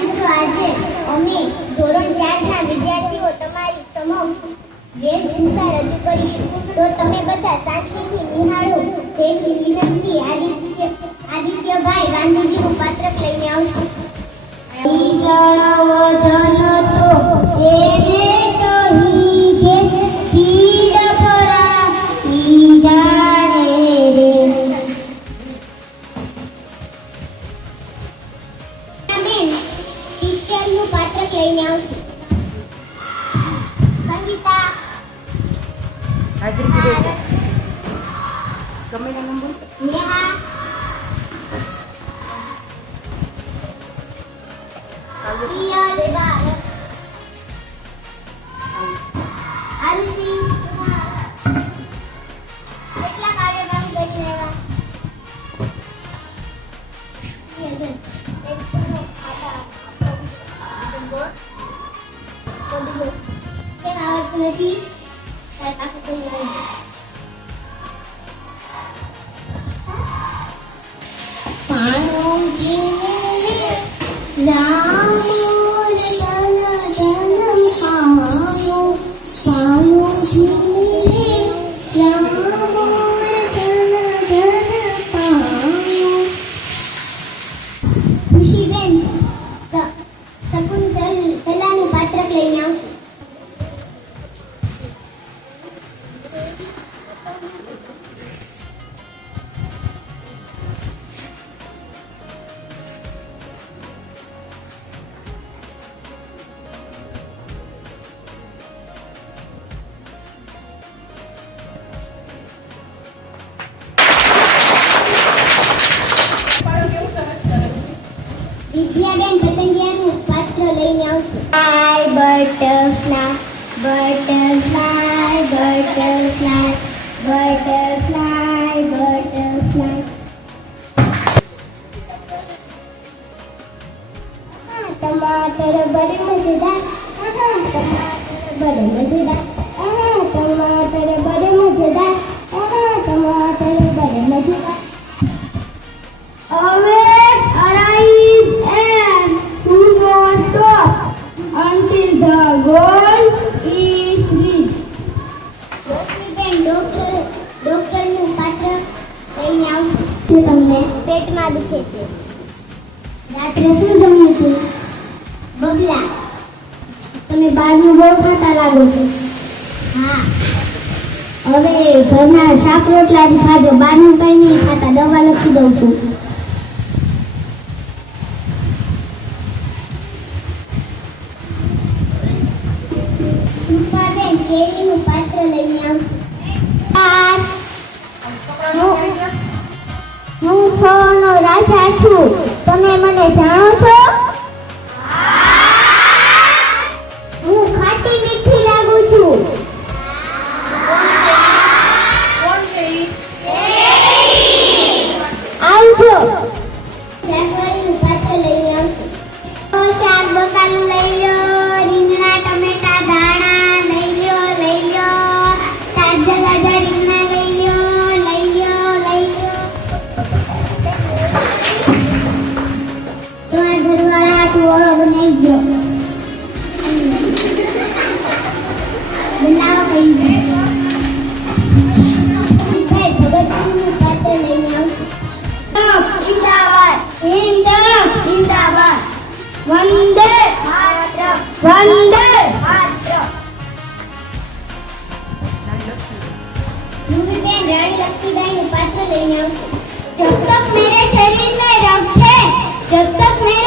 મિત્રો, આજે અમે ધોરણ 4 ના વિદ્યાર્થીઓ તમારી સમક્ષ વેશભૂષા રજૂ કરીશું. તો તમે બધા શાંતિથી નિહાળો તેની વિનંતી. આદિત્યભાઈ ગાંધીજીનું પાત્રક લઈને આવશે. ટીચરનું પાત્રક લઈને આવશે. સંગીતા હાજરી પૂરે છે. ગમેનો નંબર. નેહા પ્રિયા દેવા આરુષિ કેટલા કાર્યક્રમ કરીને આવડતું નથી. પાકું કરી લેજો. ખુશીબેન શકુંતલાનું પાત્રક લઈને આવશે. વિદ્યાબેન પતંગિયાનું પાત્ર લઈને આવશે. બટરફ્લાય બટરફ્લાય બટરફ્લાય બટરફ્લાય ટમાટર બડે મજેદાર, ટમાટર બડે મજેદાર, ટમાટર બડે મજેદાર, ટમાટર બડે મજેદાર. Always arrive and do not stop until the goal is reached. રોશનીબેન ડોક્ટરનું પાત્ર લઈને આવશે. તમને પેટમાં દુખે છે, રાત્રે શું જમ્યું હતું? બગલા. તમે બહારનું બહુ ખાતા લાગો છો. હા, હવે ઘરના શાક રોટલા જ ખાજો, બહારનું કંઈ નહીં ખાતા. દવા લખી દઉં છું. કૃપાબેન કેરીનું પાત્ર લઈને આવશે. હું છોનો રાજા છું. તમે મને જાણો છો? હું ખાટી મીઠી લાગુ છું. આવજો. શાકભાજીનું પાત્ર લઈને આવશે. શાક બકાલું લઈ લો, રીંગણા ટમેટા ધાણા લઈ લો, તાજા રીંગણા લઈ લો. તો આ ઘરવાળા આટલું ઓળો બનાવજો. બનાવો કઈ ભાઈ ભગતસિંહનું પાત્ર લઈને આવશે. જિંદાબાદ જિંદાબાદ વંદે માતરમ વંદે માતરમ. રૂબીબેન રાણી લક્ષ્મીબાઈનું પાત્ર લઈને આવશે. जब तक मेरे शरीर में रक्त है, जब तक मैं